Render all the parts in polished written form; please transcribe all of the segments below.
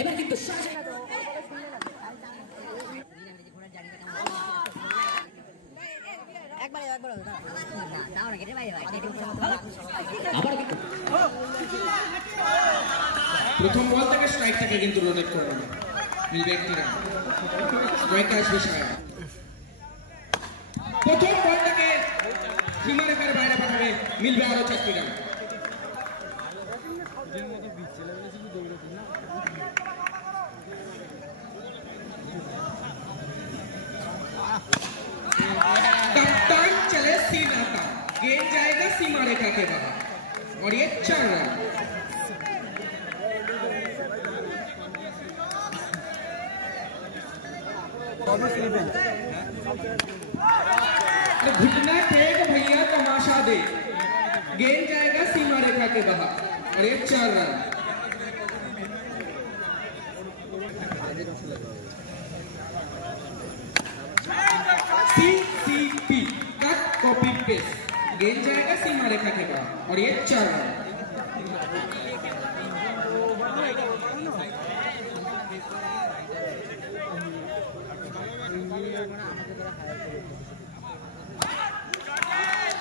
এবার কিন্তু প্রথম বল থেকে স্ট্রাইকটাকে কিন্তু রোটেট করে নেবে মিলবে একটি রান। স্ট্রাইকে আসবে সাহেব। প্রথম বলটাকে সীমারেখার বাইরে পাঠাবে, মিলবে আরো 4টি রান। कप्तान चले सीना का, गेंद जाएगा सीमा रेखा के बाहर और ये 4 रन। घुटना टेक भैया तमाशा दे, गेंद जाएगा सीमा रेखा के बाहर और ये 4 run. CCP cut copy paste, गेंद जाएगा सीमा रेखा के बाहर और ये 4 रन।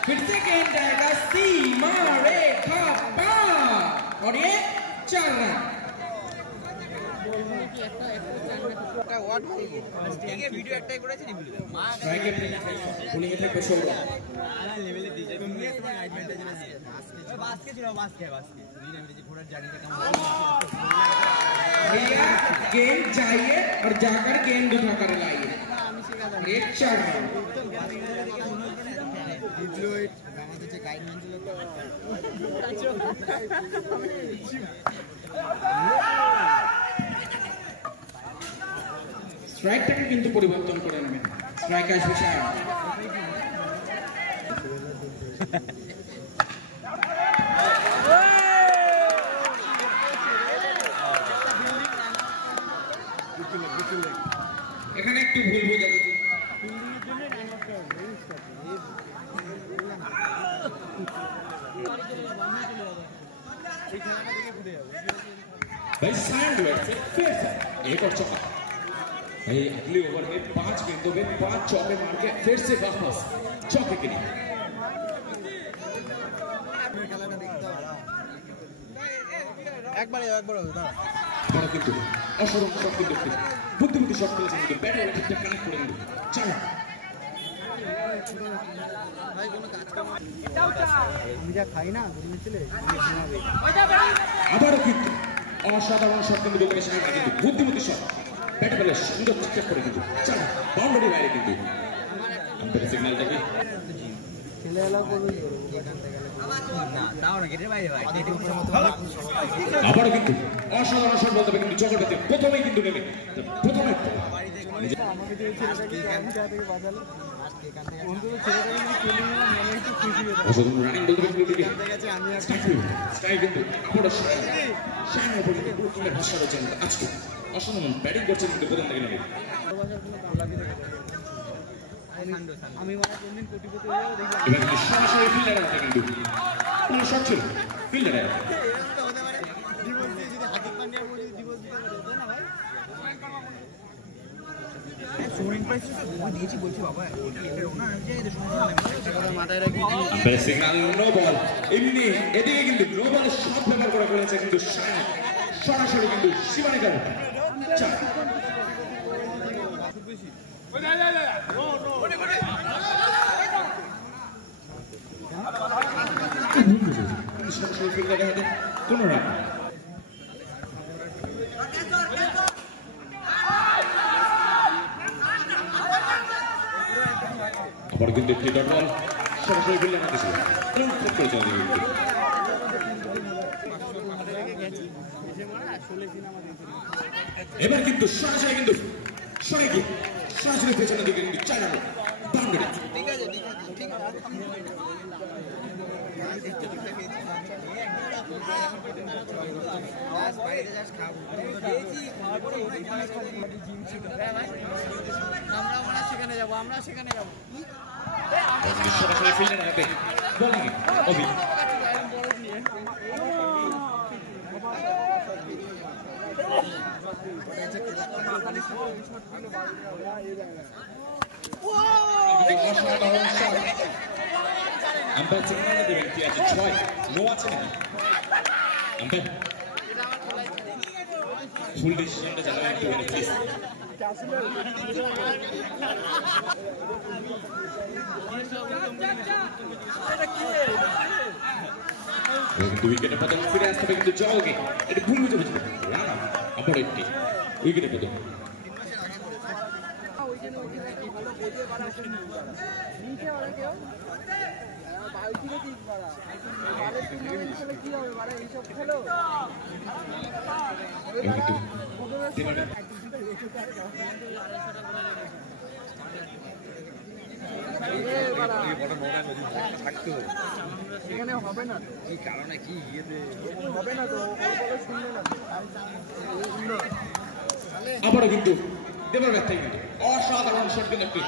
फिर से गेंद जाएगा सीमा रेखा पार और ये 4 रन। ভিডিও একটাই করেছি স্ট্রাইকে পুলিং এ থেকে বসে গেল লেভেলে দিয়েছে তুমি তোমার গাইডলাইনটা জানা আছে বাসকে ছিল বাসকে দুই নামে যে ঘোড়ার জার্নিটা কেমন भैया गेंद चाहिए और जाकर गेंद उठा कर लाइए। ये 4 रन। ডিপ্লয়েড আমাদের যে গাইডলাইন ছিল স্ট্রাইকটাকে কিন্তু পরিবর্তন করে নেবেন। স্ট্রাইক আসবে সাহেব। এখানে একটু ভুল হয়ে যাবে। भाई सैंडविच से फिर से एक और चौका। भाई अगले ओवर में 5 गेंदों में 5 चौके मार के फिर से वापस चौके के लिए। एक बार बड़ा किंतु असाधारण शॉट किंतु बुद्धिमती शॉट খেলেছেন কিন্তু ব্যাটে ঠিকঠাক কানেক্ট করে দিল। চলো ভাই কোনো কাজ কাম এটাও চা আমি যা খাই না দুদিন ছিল আবারও কিন্তু অসাধারণ শট কিন্তু বলতে সাহেব কিন্তু বুদ্ধিমতি শট ব্যাটে বলে সুন্দর ঠিকঠাক করে কিন্তু চলো বাউন্ডারি বাইরে কিন্তু আম্পায়ার সিগন্যাল দেবে খেলে এলা করবে এখান থেকে না তাও না গেটের বাইরে ভাই গেটের উপরে মত আবারও কিন্তু অসাধারণ শট বলতে কিন্তু জগটাতে প্রথমেই কিন্তু নেবে প্রথমে আমাকে যে ছেলেটাকে আমি যা থেকে বাজালো আজকে এখান থেকে বন্ধুরা ছেলেটাকে যদি খেলি না মনে একটু খুশি হয়ে অসাধারণ রানিং বলতে কিন্তু দিকে গেছে আমি স্ট্রাইক কিন্তু আবারও শাইন উপরে কিন্তু গুরুত্বপূর্ণ ভাষা রয়েছেন আজকে অসাধারণ ব্যাটিং করছেন কিন্তু প্রথম থেকে নেবে আমি মানে কোনদিন কোটিপতি হয়ে যাব দেখলাম এবার কিন্তু সরাসরি ফিল্ডার আছে কিন্তু পুরো শট ছিল ফিল্ডার এটা তো হতে পারে জীবন দিয়ে যদি হার্দিক পান্ডিয়ার বলে জীবন দিতে পারে না ভাই সোরিং প্রাইস আমি দিয়েছি বলছি বাবা এটা ওনার যে সমস্যা মাথায় রাখি আম্পায়ার সিগন্যাল নো বল এমনি এদিকে কিন্তু নো বলের শট ব্যবহার করা হয়েছে কিন্তু সরাসরি কিন্তু সীমারেখার চার সরাসরি ফিল্ডারে হাতে কোনো রান আবার কিন্তু একটি ডট বল সরাসরি ফিল্ডারে হাতে ছিল এবার কিন্তু সরাসরি কিন্তু সরে গিয়ে সরাসরি পেছনের দিকে কিন্তু 4 রান বাউন্ডারি ঠিক আছে আমরা সেখানে যাব সরাসরি ফিল্ডারে হাতে বোলিং অভি আম্পায়ার সিগন্যাল দেবেন কি আছে 6 নো আছে নাকি আম্পায়ার ফুল ডিসিশনটা জানাবেন একটু প্লিজ কিন্তু উইকেটের পতন ফিরে আসতে হবে কিন্তু জলকে এটা ঘুম বুঝে বুঝবে রান আবার একটি উইকেটের পতন এখানে হবে না কি কারণে কি হবে না তো শুনবে না আবারও কিন্তু দেবার ব্যর্থ কিন্তু অসাধারণ শট কিন্তু একটি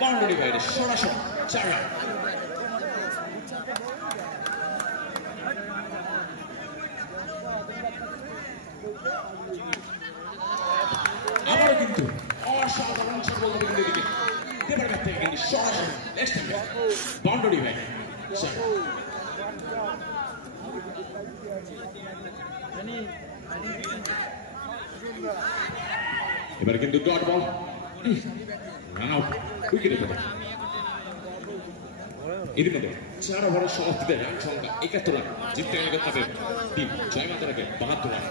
বাউন্ডারি বাইরে সরাসরি 4 রান আবারও কিন্তু অসাধারণ শট বলতে কিন্তু এদিকে দেবার ব্যর্থ কিন্তু সরাসরি নেক্সট বাউন্ডারি বাইরে এবার কিন্তু ডট বল রান আউট উইকেটে পড়ে এর মধ্যে 4 ওভারের সমাপ্তিতে রান সংখ্যা 71 রান জিততে গেলে টিম জয় মাতারাকে 72 রান